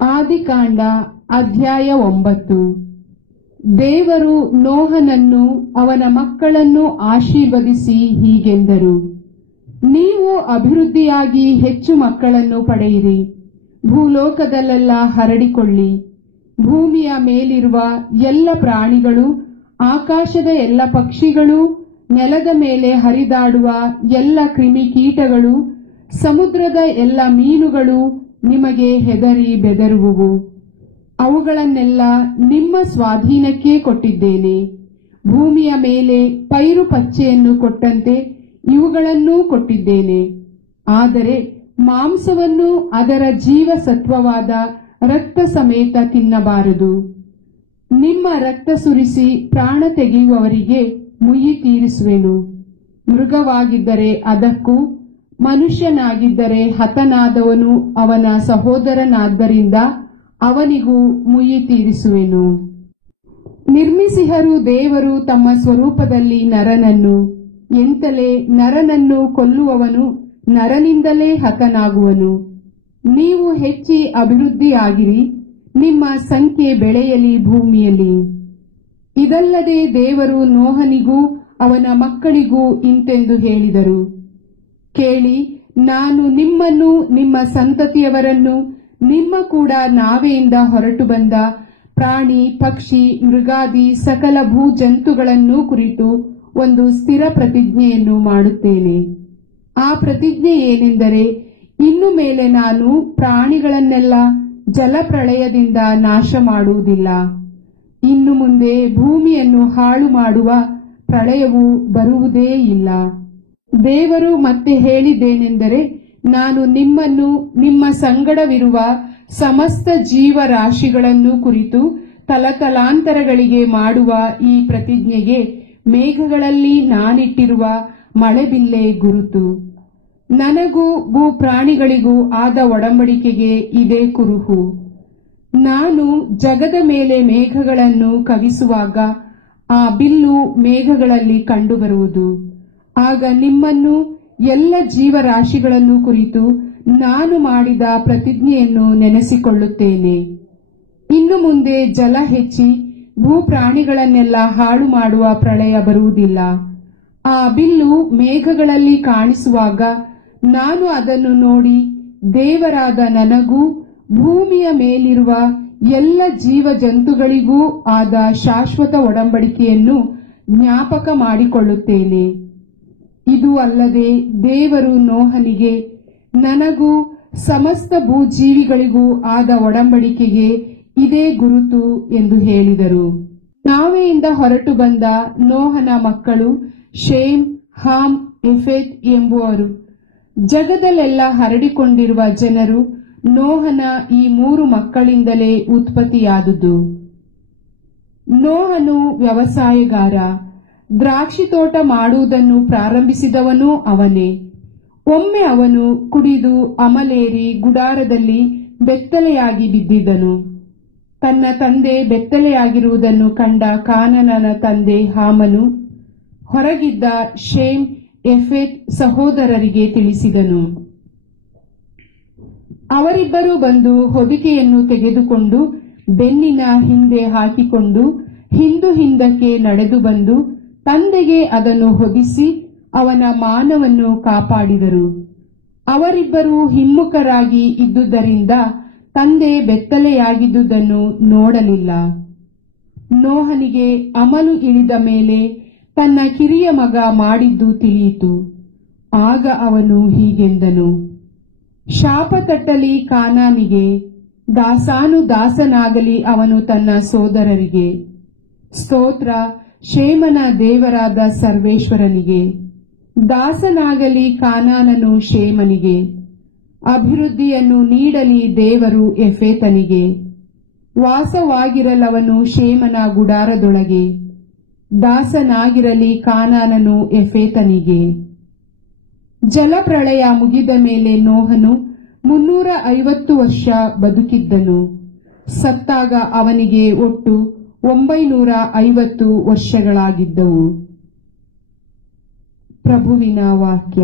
ಆದಿಕಾಂಡ ಅಧ್ಯಾಯ 9. ದೇವರು ನೋಹನನ್ನು ಅವನ ಮಕ್ಕಳನ್ನು ಆಶೀರ್ವದಿಸಿ ಹೀಗೆಂದರು: ನೀವು ಅಭಿವೃದ್ಧಿಯಾಗಿ ಹೆಚ್ಚು ಮಕ್ಕಳನ್ನು ಪಡೆಯಿರಿ, ಭೂಲೋಕದಲ್ಲೆಲ್ಲ ಹರಡಿಕೊಳ್ಳಿ. ಭೂಮಿಯ ಮೇಲಿರುವ ಎಲ್ಲ ಪ್ರಾಣಿಗಳು, ಆಕಾಶದ ಎಲ್ಲ ಪಕ್ಷಿಗಳು, ನೆಲದ ಮೇಲೆ ಹರಿದಾಡುವ ಎಲ್ಲ ಕ್ರಿಮಿಕೀಟಗಳು, ಸಮುದ್ರದ ಎಲ್ಲ ಮೀನುಗಳು ನಿಮಗೆ ಹೆದರಿ ಬೆದರುವುವು. ಅವುಗಳನ್ನೆಲ್ಲ ನಿಮ್ಮ ಸ್ವಾಧೀನಕ್ಕೆ ಕೊಟ್ಟಿದ್ದೇನೆ. ಭೂಮಿಯ ಮೇಲೆ ಪೈರು ಪಚ್ಚೆಯನ್ನು ಕೊಟ್ಟಂತೆ ಇವುಗಳನ್ನೂ ಕೊಟ್ಟಿದ್ದೇನೆ. ಆದರೆ ಮಾಂಸವನ್ನು ಅದರ ಜೀವಸತ್ವವಾದ ರಕ್ತ ಸಮೇತ ತಿನ್ನಬಾರದು. ನಿಮ್ಮ ರಕ್ತ ಸುರಿಸಿ ಪ್ರಾಣ ತೆಗೆಯುವವರಿಗೆ ಮುಯ್ಯಿ ತೀರಿಸುವೆನು. ಮೃಗವಾಗಿದ್ದರೆ ಅದಕ್ಕೂ, ಮನುಷ್ಯನಾಗಿದ್ದರೆ ಹತನಾದವನು ಅವನ ಸಹೋದರನಾದ್ದರಿಂದ ಅವನಿಗೂ ಮುಯ್ಯಿ ತೀರಿಸುವೆನು. ನಿರ್ಮಿಸಿಹರು ದೇವರು ತಮ್ಮ ಸ್ವರೂಪದಲ್ಲಿ ನರನನ್ನು. ಎಂತಲೇ ನರನನ್ನು ಕೊಲ್ಲುವವನು ನರನಿಂದಲೇ ಹತನಾಗುವನು. ನೀವು ಹೆಚ್ಚಿ ಅಭಿವೃದ್ಧಿಯಾಗಿರಿ, ನಿಮ್ಮ ಸಂಖ್ಯೆ ಬೆಳೆಯಲಿ ಭೂಮಿಯಲ್ಲಿ. ಇದಲ್ಲದೆ ದೇವರು ನೋಹನಿಗೂ ಅವನ ಮಕ್ಕಳಿಗೂ ಇಂತೆಂದು ಹೇಳಿದರು: ಕೇಳಿ, ನಾನು ನಿಮ್ಮನ್ನು, ನಿಮ್ಮ ಸಂತತಿಯವರನ್ನು, ನಿಮ್ಮ ಕೂಡ ನಾವೆಯಿಂದ ಹೊರಟು ಬಂದ ಪ್ರಾಣಿ, ಪಕ್ಷಿ, ಮೃಗಾದಿ ಸಕಲ ಭೂಜಂತುಗಳನ್ನೂ ಕುರಿತು ಒಂದು ಸ್ಥಿರ ಪ್ರತಿಜ್ಞೆಯನ್ನು ಮಾಡುತ್ತೇನೆ. ಆ ಪ್ರತಿಜ್ಞೆ ಏನೆಂದರೆ, ಇನ್ನು ಮೇಲೆ ನಾನು ಪ್ರಾಣಿಗಳನ್ನೆಲ್ಲ ಜಲಪ್ರಳಯದಿಂದ ನಾಶ ಮಾಡುವುದಿಲ್ಲ. ಇನ್ನು ಮುಂದೆ ಭೂಮಿಯನ್ನು ಹಾಳು ಮಾಡುವ ಪ್ರಳಯವು ಬರುವುದೇ ಇಲ್ಲ. ದೇವರು ಮತ್ತೆ ಹೇಳಿದ್ದೇನೆಂದರೆ, ನಾನು ನಿಮ್ಮನ್ನು, ನಿಮ್ಮ ಸಂಗಡವಿರುವ ಸಮಸ್ತ ಜೀವರಾಶಿಗಳನ್ನು ಕುರಿತು ತಲತಲಾಂತರಗಳಿಗೆ ಮಾಡುವ ಈ ಪ್ರತಿಜ್ಞೆಗೆ ಮೇಘಗಳಲ್ಲಿ ನಾನಿಟ್ಟಿರುವ ಮಳೆಬಿಲ್ಲೆ ಗುರುತು. ನನಗೂ ಭೂಪ್ರಾಣಿಗಳಿಗೂ ಆದ ಒಡಂಬಡಿಕೆಗೆ ಇದೇ ಕುರುಹು. ನಾನು ಜಗದ ಮೇಲೆ ಮೇಘಗಳನ್ನು ಕವಿಸುವಾಗ ಆ ಬಿಲ್ಲು ಮೇಘಗಳಲ್ಲಿ ಕಂಡುಬರುವುದು. ಆಗ ನಿಮ್ಮನ್ನು, ಎಲ್ಲ ಜೀವರಾಶಿಗಳನ್ನು ಕುರಿತು ನಾನು ಮಾಡಿದ ಪ್ರತಿಜ್ಞೆಯನ್ನು ನೆನೆಸಿಕೊಳ್ಳುತ್ತೇನೆ. ಇನ್ನು ಮುಂದೆ ಜಲ ಹೆಚ್ಚಿ ಭೂಪ್ರಾಣಿಗಳನ್ನೆಲ್ಲ ಹಾಳು ಮಾಡುವ ಪ್ರಳಯ ಬರುವುದಿಲ್ಲ. ಆ ಬಿಲ್ಲು ಮೇಘಗಳಲ್ಲಿ ಕಾಣಿಸುವಾಗ ನಾನು ಅದನ್ನು ನೋಡಿ ದೇವರಾದ ನನಗೂ ಭೂಮಿಯ ಮೇಲಿರುವ ಎಲ್ಲ ಜೀವಜಂತುಗಳಿಗೂ ಆದ ಶಾಶ್ವತ ಒಡಂಬಡಿಕೆಯನ್ನು ಜ್ಞಾಪಕ ಮಾಡಿಕೊಳ್ಳುತ್ತೇನೆ. ಇದು ಅಲ್ಲದೆ ದೇವರು ನೋಹನಿಗೆ, ನನಗೂ ಸಮಸ್ತ ಭೂಜೀವಿಗಳಿಗೂ ಆದ ಒಡಂಬಡಿಕೆಗೆ ಇದೇ ಗುರುತು ಎಂದು ಹೇಳಿದರು. ನಾವೆಯಿಂದ ಹೊರಟು ಬಂದ ನೋಹನ ಮಕ್ಕಳು ಶೇಮ್, ಹಾಮ್, ಯೆಫೆತ್ ಎಂಬುವರು. ಜಗದಲ್ಲೆಲ್ಲ ಹರಡಿಕೊಂಡಿರುವ ಜನರು ನೋಹನ ಈ 3 ಮಕ್ಕಳಿಂದಲೇ ಉತ್ಪತ್ತಿಯಾದುದು. ನೋಹನು ವ್ಯವಸಾಯಗಾರ. ದ್ರಾಕ್ಷಿ ತೋಟ ಮಾಡುವುದನ್ನು ಪ್ರಾರಂಭಿಸಿದವನೂ ಅವನೇ. ಒಮ್ಮೆ ಅವನು ಕುಡಿದು ಅಮಲೇರಿ ಗುಡಾರದಲ್ಲಿ ಬೆತ್ತಲೆಯಾಗಿ ಬಿದ್ದಿದ್ದನು. ತನ್ನ ತಂದೆ ಬೆತ್ತಲೆಯಾಗಿರುವುದನ್ನು ಕಂಡ ಕಾನಾನನ ತಂದೆ ಹಾಮನು ಹೊರಗಿದ್ದ ಶೇಮ್, ಯೆಫೆತ್ ಸಹೋದರರಿಗೆ ತಿಳಿಸಿದನು. ಅವರಿಬ್ಬರೂ ಬಂದು ಹೊದಿಕೆಯನ್ನು ತೆಗೆದುಕೊಂಡು ಬೆನ್ನಿನ ಹಿಂದೆ ಹಾಕಿಕೊಂಡು ಹಿಂದಕ್ಕೆ ನಡೆದು ಬಂದು ತಂದೆಗೆ ಅದನ್ನು ಹೊದಿಸಿ ಅವನ ಮಾನವನ್ನು ಕಾಪಾಡಿದರು. ಅವರಿಬ್ಬರೂ ಹಿಮ್ಮುಖರಾಗಿ ಇದ್ದುದರಿಂದ ತಂದೆ ಬೆತ್ತಲೆಯಾಗಿದ್ದುದನ್ನು ನೋಡಲಿಲ್ಲ. ನೋಹನಿಗೆ ಅಮಲು ಇಳಿದ ಮೇಲೆ ತನ್ನ ಕಿರಿಯ ಮಗ ಮಾಡಿದ್ದು ತಿಳಿಯಿತು. ಆಗ ಅವನು ಹೀಗೆಂದನು: ಶಾಪ ತಟ್ಟಲಿ ಕಾನಾನಿಗೆ, ದಾಸನಾಗಲಿ ಅವನು ತನ್ನ ಸೋದರರಿಗೆ. ಸ್ತೋತ್ರ ಶೇಮನ ದೇವರಾದ ಸರ್ವೇಶ್ವರನಿಗೆ. ದಾಸನಾಗಲಿ ಕಾನಾನನು ಶೇಮನಿಗೆ. ಅಭಿವೃದ್ಧಿಯನ್ನು ನೀಡಲಿ ದೇವರು ಯೆಫೆತನಿಗೆ. ವಾಸವಾಗಿರಲವನು ಶೇಮನ ಗುಡಾರದೊಳಗೆ. ದಾಸನಾಗಿರಲಿ ಕಾನಾನನು ಯೆಫೆತನಿಗೆ. ಜಲಪ್ರಳಯ ಮುಗಿದ ಮೇಲೆ ನೋಹನು 350 ವರ್ಷ ಬದುಕಿದ್ದನು. ಸತ್ತಾಗ ಅವನಿಗೆ ಒಟ್ಟು 950 ವರ್ಷಗಳಾಗಿದ್ದವು. ಪ್ರಭುವಿನ ವಾಕ್ಯ.